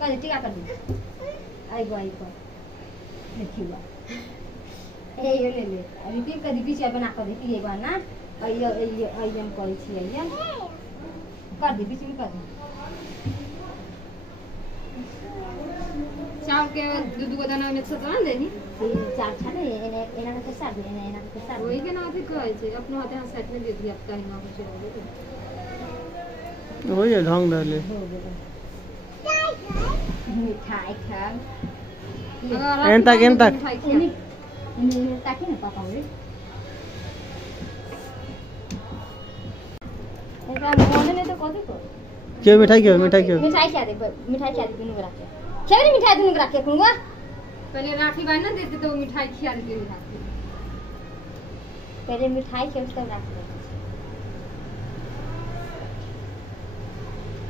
कर टीका कर दी आई गो देखिए ए ये ले अभी के कदी पीछे बना कर देखिए एक बार ना आइए हम करै छी आइए कर दी बीच में कर दी चाव के दूध को दाना में छतवा देनी चार छाने एना के साथ एना के साथ वही के ना अथी कहै छै अपनो हाथे हाथ साइड में दे दिया कहीं ना कुछ वही है ढंग डाले मिठाई खा एंता ताकि ना पापा रे एकरा मोने ने तो कथि को क्यों मिठाई क्यों मिठाई खा दे दुनु को रखे खेरी मिठाई दुनु को रखे कुंगा पहले राखी बांध ना देते तो मिठाई खिया देते राखी पहले मिठाई खेल तब रख दे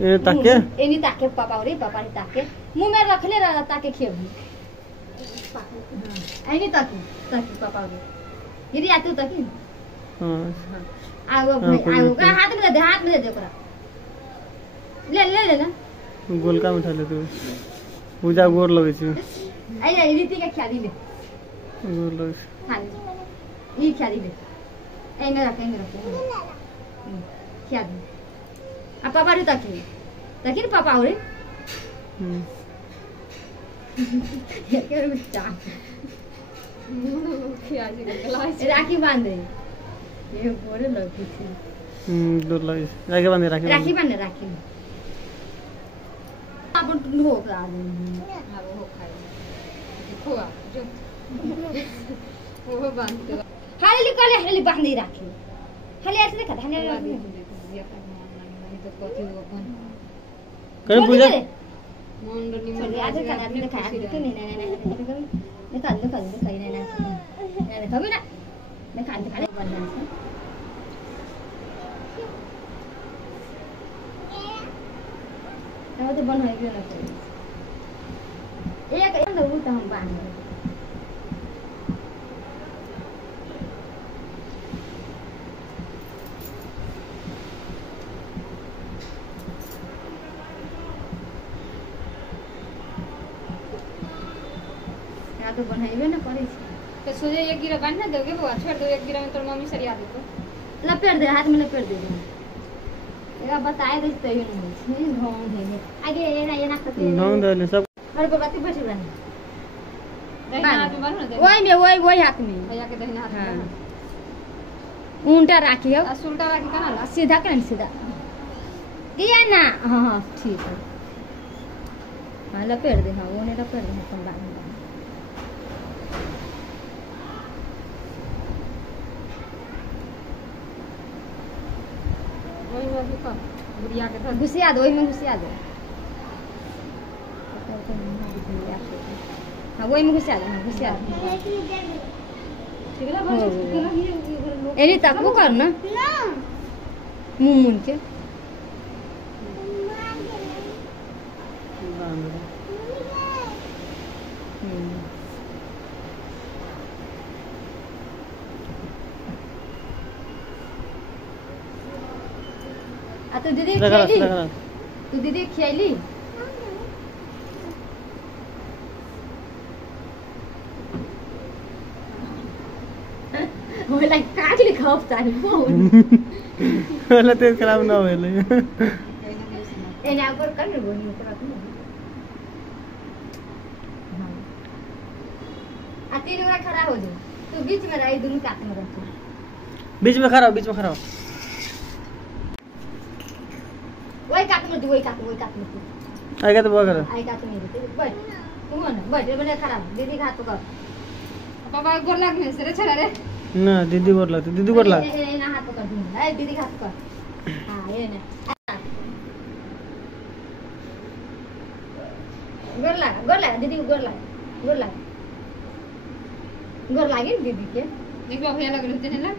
ए ताके एनी ताके पापा रे पापा रे ताके मुंह में रखले रह ताके खेबी हां एनी ताके पापा रे यदि आतु ताके हां आओ भाई आओ हाथ में दे ओकरा ले ना गोलका मिठाई ले तू पूजा गोर लगे छी आई रीति के खिया दी ले गोर लगे हां ई खिया दी ले ए में रख खिया दी आ पापा रे ताके पापा रे ये के बेटा खिया जी गलाई राखी बांध दे ये बोरे लगी थी दूर लगे राखी बांध राखी अपन हो का हां वो खाई खोआ जो वो बांधते हाली बांध दे राखी हाली ऐसे देखा हाली तो कथि अपन करे पूजा मंडली में आज का आदमी देखा तो नहीं निकाल नहीं कभी ना निकाल बनना से तो बन है ना एक तो हम बांध तो बनाइबे ना करे तो सोचे एक गिरा बांध ना दोगे बुआ छोड़ दो एक गिरा में तोर मम्मी सरिया दे तो लपेट दे हाथ में लपेट दे एरा बताए दे तो ये नहीं ढोंग है आगे ये ना करते ढोंग दे सब अरे बाबा तू बैठ रहा दहिना हाथ में बांध दे वही हाथ में भैया के दहिना हाथ में उल्टा राखी हो उल्टा राखी कना ला सीधा करन सीधा ये ना हां ठीक है हां लपेट दे हां वो ने लपेट दे अपन बांध वही में भी का बुढ़िया के धर घुसिया दो ओई में घुसिया दो हां ओई में घुसिया दो घुसिया ठीक है ना एनी तक वो कर ना मुंह के तो दीदी खेली तू दीदी खेली वो लाइक काट लिखा होता है वाला तेज खराब ना होले एने ऊपर कर ले बोनी ऊपर कर हां आ तीन बार खड़ा हो जा तू बीच में रही दोनों काट में रख बीच में खड़ा हो वही काट में आएगा तो वो कर आई काट में बैठ तू ना बैठ बने खराब दीदी हाथ पकड़ पापा गोर लगने से रे छरा रे ना दीदी गोर लग ए ना हाथ पकड़ दूं ए दीदी हाथ पकड़ हां ये ना गोर लगा दीदी गोर लगा दीदी के देखो भैया लग रहे थे ना